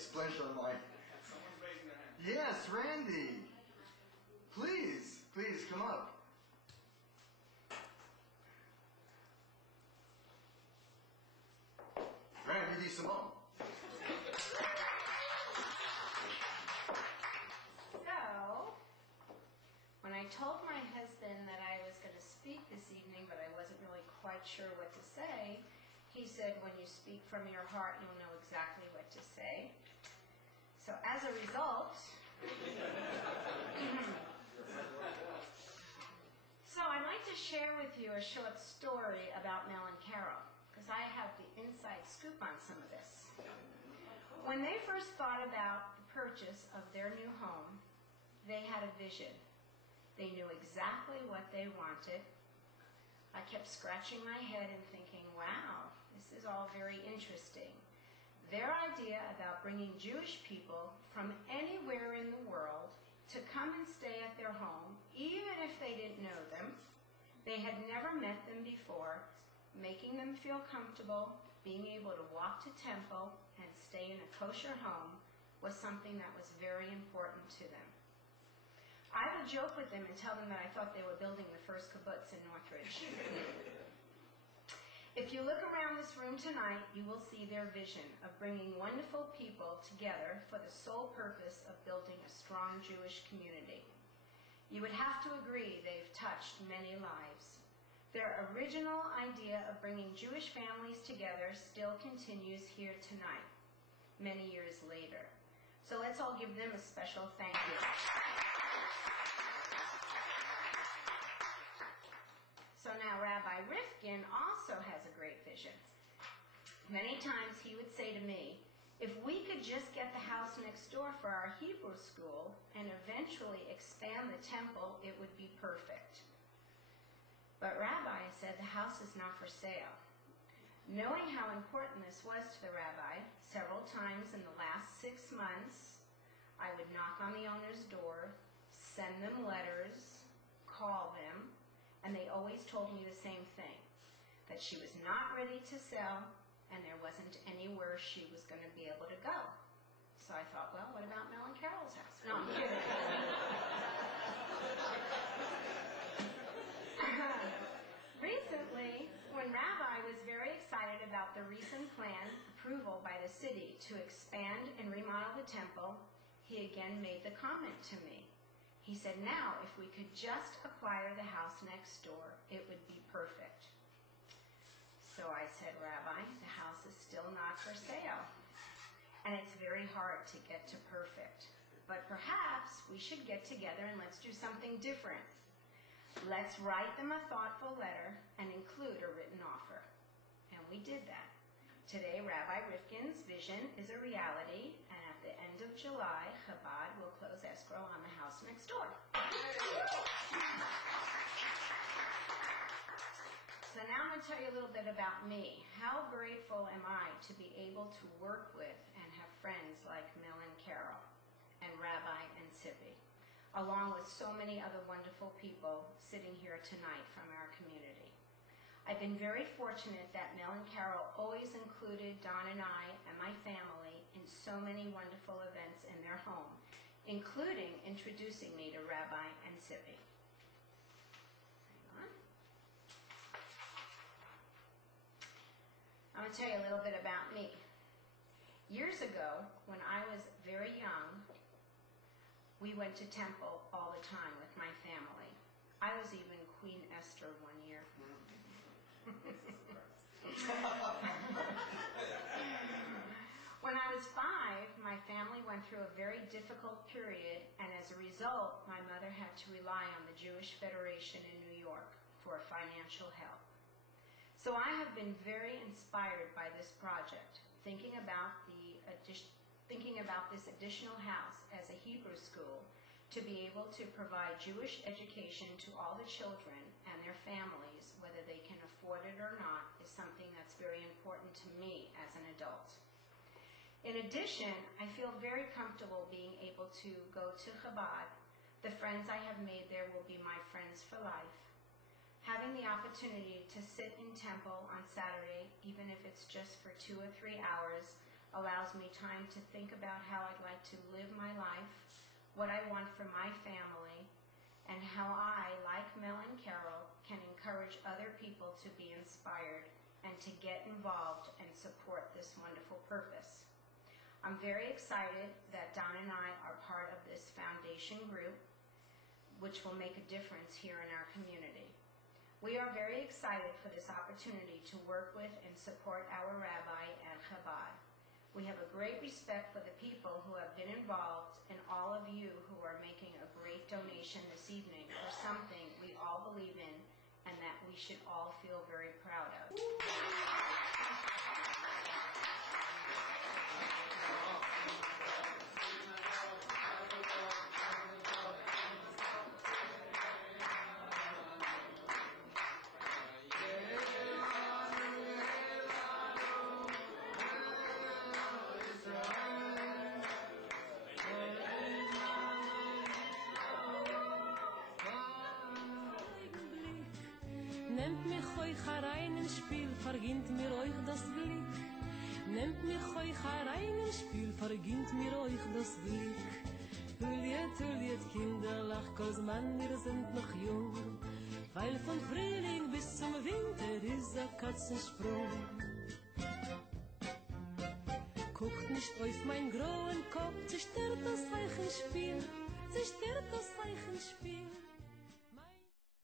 splinter on my... Someone's raising their hand. Yes, Randy. Please, please come up. Randy DiSimone. So, when I told my husband that I was going to speak this evening, but I wasn't really quite sure what to say, he said, when you speak from your heart, you'll know exactly what to say. So as a result, so I'd like to share with you a short story about Mel and Carol, because I have the inside scoop on some of this. When they first thought about the purchase of their new home, they had a vision. They knew exactly what they wanted. I kept scratching my head and thinking, wow, this is all very interesting. Their idea about bringing Jewish people from anywhere in the world to come and stay at their home, even if they didn't know them, they had never met them before, making them feel comfortable, being able to walk to temple and stay in a kosher home was something that was very important to them. I would joke with them and tell them that I thought they were building the first kibbutz in Northridge. If you look around this room tonight, you will see their vision of bringing wonderful people together for the sole purpose of building a strong Jewish community. You would have to agree they've touched many lives. Their original idea of bringing Jewish families together still continues here tonight, many years later. So let's all give them a special thank you. So now Rabbi Rifkin also has a great vision. Many times he would say to me, if we could just get the house next door for our Hebrew school and eventually expand the temple, it would be perfect. But Rabbi said the house is not for sale. Knowing how important this was to the rabbi, several times in the last 6 months, I would knock on the owner's door, send them letters, call them, and they always told me the same thing, that she was not ready to sell and there wasn't anywhere she was going to be able to go. So I thought, well, what about Mel and Carol's house? No, I'm kidding. Recently, when Rabbi was very excited about the recent plan approval by the city to expand and remodel the temple, he again made the comment to me. He said, now, if we could just acquire the house next door, it would be perfect. So I said, Rabbi, the house is still not for sale, and it's very hard to get to perfect. But perhaps we should get together and let's do something different. Let's write them a thoughtful letter and include a written offer. And we did that. Today, Rabbi Rifkin's vision is a reality, and at the end of July, Chabad will close escrow on the house next door. So now I'm going to tell you a little bit about me. How grateful am I to be able to work with and have friends like Mel and Carol, and Rabbi and Sippy, along with so many other wonderful people sitting here tonight from our community. I've been very fortunate that Mel and Carol always included Don and I and my family in so many wonderful events in their home, including introducing me to Rabbi and Sippy. Hang on. I'm going to tell you a little bit about me. Years ago, when I was very young, we went to temple all the time with my family. I was even Queen Esther one year. When I was 5, my family went through a very difficult period, and as a result, my mother had to rely on the Jewish Federation in New York for financial help. So I have been very inspired by this project, thinking about this additional house as a Hebrew school to be able to provide Jewish education to all the children and their families, whether they can afford it or not, is something that's very important to me as an adult. In addition, I feel very comfortable being able to go to Chabad. The friends I have made there will be my friends for life. Having the opportunity to sit in temple on Saturday, even if it's just for 2 or 3 hours, allows me time to think about how I'd like to live my life, what I want for my family, and how I, like Mel and Carol, can encourage other people to be inspired and to get involved and support this wonderful purpose. I'm very excited that Don and I are part of this foundation group, which will make a difference here in our community. We are very excited for this opportunity to work with and support our rabbi and Chabad. We have a great respect for the people who have been involved and all of you who are making a great donation this evening for something we all believe in and that we should all feel very proud of. Nehmt mich euch herein ins Spiel, verginnt mir euch das Glück. Nehmt mich euch herein ins Spiel, verginnt mir euch das Glück. Hüljet, Kinderlach, Kosmann, wir sind noch jung. Weil von Frühling bis zum Winter ist ein Katzensprung. Guckt nicht auf mein grauen Kopf, zerstört das Zeichenspiel, zerstört das Zeichenspiel.